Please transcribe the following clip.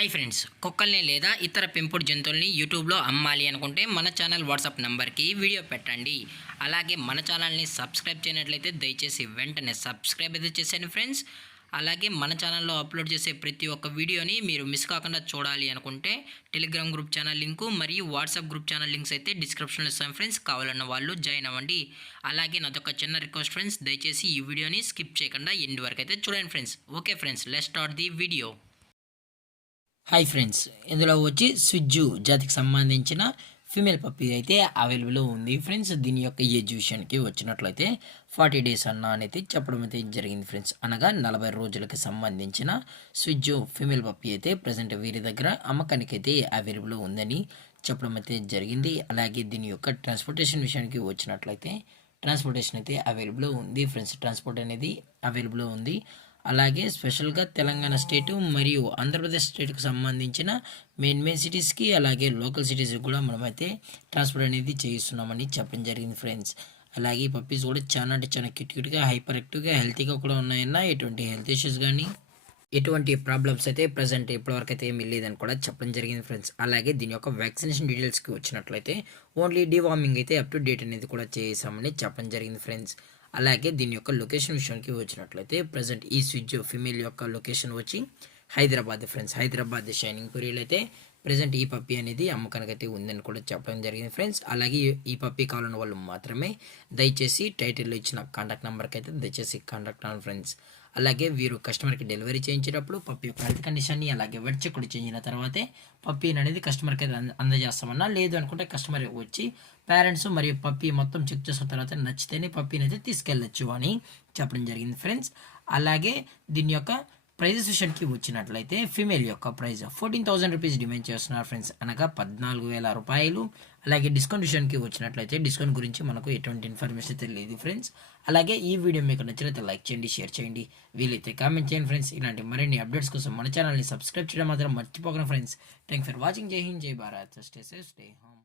Hi friends, కుక్కల్ని లేదా ఇతర పెంపుడు జంతువుల్ని యూట్యూబ్లో అమ్మాలి అనుకుంటే మన ఛానల్ వాట్సాప్ నెంబర్కి వీడియో పెట్టండి. అలాగే మన ఛానల్ని సబ్స్క్రైబ్ చేయనట్లయితే దయచేసి వెంటనే సబ్స్క్రైబ్ అయితే చేసేయండి ఫ్రెండ్స్. అలాగే మన ఛానల్లో అప్లోడ్ చేసే ప్రతి ఒక్క వీడియోని మీరు మిస్ కాకుండా చూడాలి అనుకుంటే టెలిగ్రామ్ గ్రూప్ ఛానల్ లింకు మరియు వాట్సాప్ గ్రూప్ ఛానల్ లింక్స్ అయితే డిస్క్రిప్షన్లో ఇస్తాను ఫ్రెండ్స్. కావాలన్న వాళ్ళు జాయిన్ అవ్వండి. అలాగే నాదొక చిన్న రిక్వెస్ట్ ఫ్రెండ్స్, దయచేసి ఈ వీడియోని స్కిప్ చేయకుండా ఎండ్ వరకు అయితే చూడండి friends. Okay friends, let's start the video. Hi friends, ఇందులో వచ్చి స్విజ్జు జాతికి సంబంధించిన ఫీమేల్ పప్పీ అయితే అవైలబుల్ ఉంది ఫ్రెండ్స్. దీని యొక్క ఏజ్ విషయానికి వచ్చినట్లయితే 40 days అన్న అనేది చెప్పడం అయితే జరిగింది ఫ్రెండ్స్. అనగా 40 రోజులకి సంబంధించిన స్విజ్జు ఫీమేల్ పప్పీ అయితే ప్రజెంట్ వీరి దగ్గర అమ్మకానికి అయితే అవైలబుల్ ఉందని చెప్పడం అయితే జరిగింది. అలాగే దీని యొక్క ట్రాన్స్పోర్టేషన్ విషయానికి వచ్చినట్లయితే ట్రాన్స్పోర్టేషన్ అయితే అవైలబుల్ ఉంది ఫ్రెండ్స్. ట్రాన్స్పోర్ట్ అనేది అవైలబుల్ ఉంది. అలాగే స్పెషల్గా తెలంగాణ స్టేటు మరియు ఆంధ్రప్రదేశ్ స్టేట్కి సంబంధించిన మెయిన్ సిటీస్కి అలాగే లోకల్ సిటీస్కి కూడా మనమైతే ట్రాన్స్పోర్ట్ అనేది చేయిస్తున్నామని చెప్పడం జరిగింది ఫ్రెండ్స్. అలాగే ఈ పప్పీస్ కూడా చాలా అంటే చాలా క్యూట్గా హైపర్ యాక్టివ్గా హెల్తీగా కూడా ఉన్నాయన్నా ఎటువంటి హెల్త్ ఇష్యూస్ కానీ ఎటువంటి ప్రాబ్లమ్స్ అయితే ప్రజెంట్ ఇప్పటివరకు అయితే ఏమీ లేదని కూడా చెప్పడం జరిగింది ఫ్రెండ్స్. అలాగే దీని యొక్క వ్యాక్సినేషన్ డీటెయిల్స్కి వచ్చినట్లయితే ఓన్లీ డివార్మింగ్ అయితే అప్ టు డేట్ అనేది కూడా చేసామని చెప్పడం జరిగింది ఫ్రెండ్స్. అలాగే దీని యొక్క లొకేషన్ విషయానికి వచ్చినట్లయితే ప్రజెంట్ ఈ స్విచ్ ఫిమేల్ యొక్క లొకేషన్ వచ్చి హైదరాబాద్ ఫ్రెండ్స్. హైదరాబాద్ షైనింగ్ పూరిలో అయితే ప్రజెంట్ ఈ పప్పీ అనేది అమ్మకానికి అయితే ఉందని కూడా చెప్పడం జరిగింది ఫ్రెండ్స్. అలాగే ఈ పప్పీ కావాలన్న వాళ్ళు మాత్రమే దయచేసి టైటిల్లో ఇచ్చిన కాంటాక్ట్ నెంబర్కి అయితే దయచేసి కాంటాక్ట్ అవ్వండి ఫ్రెండ్స్. అలాగే వీరు కస్టమర్కి డెలివరీ చేయించేటప్పుడు పప్పీ యొక్క హెల్త్ కండిషన్ని అలాగే వెట్ చెక్ కూడా చేయించిన తర్వాతే పప్పీని అనేది కస్టమర్కి అయితే అందజేస్తామన్నా. లేదు అనుకుంటే కస్టమర్ వచ్చి పేరెంట్స్ మరియు పప్పీ మొత్తం చెక్ చేసిన తర్వాత నచ్చితేనే పప్పీని అయితే తీసుకెళ్ళచ్చు అని చెప్పడం జరిగింది ఫ్రెండ్స్. అలాగే దీని యొక్క ప్రైజెస్ విషయానికి వచ్చినట్లయితే ఫీమేల్ యొక్క ప్రైస్ 14,000 రూపీస్ డిమాండ్ చేస్తున్నారు ఫ్రెండ్స్, అనగా 14,000 రూపాయలు. అలాగే డిస్కౌంట్ విషయానికి వచ్చినట్లయితే డిస్కౌంట్ గురించి మనకు ఎటువంటి ఇన్ఫర్మేషన్ అయితే లేదు ఫ్రెండ్స్. అలాగే ఈ వీడియో మీకు నచ్చినట్లయితే లైక్ చేయండి, షేర్ చేయండి, వీలైతే కామెంట్ చేయండి ఫ్రెండ్స్. ఇలాంటి మరిన్ని అప్డేట్స్ కోసం మన ఛానల్ని సబ్స్క్రైబ్ చేయడం మాత్రం మర్చిపోకండి ఫ్రెండ్స్. Thank for watching. జై హింద్, జై Bharat, stay safe, stay home.